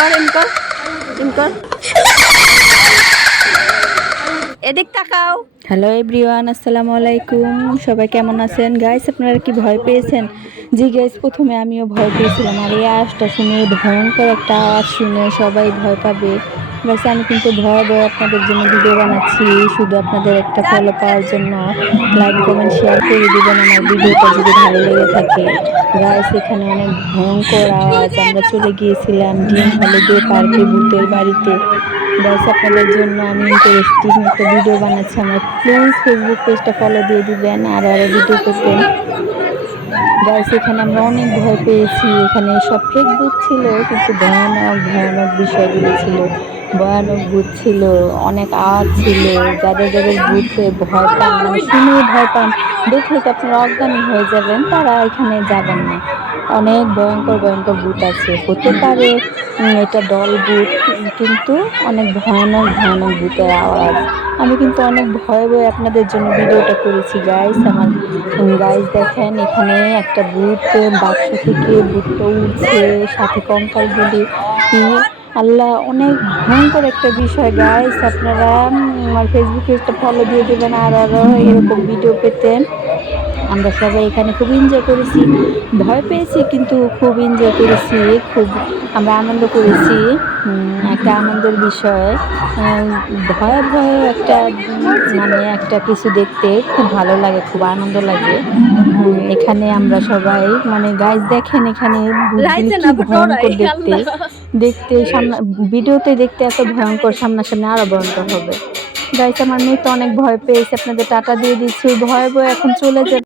ইনকর ইনকর এদিক তাকাও। Hello everyone, আসসালামু আলাইকুম। সবাই কেমন আছেন গাইস? আপনারা কি ভয় পেয়েছেন? জি গাইস, প্রথমে আমিও ভয় পেয়েছিলাম। আর এই আওয়াজটা শুনে, ভয়ঙ্কর একটা আওয়াজ শুনে সবাই ভয় পাবে গাইস। আমি কিন্তু ভয় আপনাদের জন্য ভিডিও বানাচ্ছি, শুধু আপনাদের একটা ফলো পাওয়ার জন্য। লাইক কমেন্ট শেয়ার করে দিবেন আমার ভিডিওটা যদি ভালো লেগে থাকে গাইস। এখানে অনেক ভয়ঙ্কর আওয়াজ। আমরা চলে গিয়েছিলাম ড্রিম হলিডে পার্কে, ভূতের বাড়িতে গাইস। আপনাদের জন্য আমি ইন্টারেস্টিং একটা ভিডিও বানাচ্ছি। আমার প্লিজ ফেসবুক পেজটা ফলো দিয়ে দিবেন আর আরো ভিডিও পেতে গাইস। এখানে আমরা অনেক ভয় পেয়েছি। এখানে সব ফেক ভূত ছিল, কিন্তু ভয়ানক ভয়ানক বিষয়গুলো ছিল। ভয়ানক ভূত ছিল, অনেক আওয়াজ ছিল। যাদের যাদের ভূতে ভয় পান, মানে শুনে ভয় পান, দেখলে তো আপনারা অজ্ঞানী হয়ে যাবেন, তারা এখানে যাবেন না। অনেক ভয়ঙ্কর ভয়ঙ্কর ভূত আছে, হতে পারে এটা দল ভূত, কিন্তু অনেক ভয়ানক ভয়ানক ভূতের আওয়াজ। আমি কিন্তু অনেক ভয়ে ভয়ে আপনাদের জন্য ভিডিওটা করেছি গাইস। আমার গাইস দেখেন, এখানে একটা ভূত বাক্স থেকে ভূতটা উঠছে, সাথে কঙ্কালগুলি। আল্লাহ, অনেক ভয়ঙ্কর একটা বিষয় গাইস। আপনারা আমার ফেসবুক পেজটা ফলো দিয়ে দেবেন আর আরো এরকম ভিডিও পেতে। আমরা সবাই এখানে খুব এনজয় করেছি, ভয় পেয়েছি কিন্তু খুব এনজয় করেছি, খুব আমরা আনন্দ করেছি। একটা আনন্দের বিষয়। ভয়ে ভয়ে একটা মানে একটা কিছু দেখতে খুব ভালো লাগে, খুব আনন্দ লাগে। এখানে আমরা সবাই মানে গাইজ দেখেন, এখানে ভূতগুলি কি ভয়ঙ্কর দেখতে। দেখতে সামনে ভিডিওতে দেখতে এত ভয়ঙ্কর, সামনাসামনি আরো ভয়ঙ্কর হবে গাইজ। আমার মেয়ে তো অনেক ভয় পেয়েছে, আপনাদের টাটা দিয়ে দিচ্ছি। ভয়ে ভয়ে এখন চলে যাবে।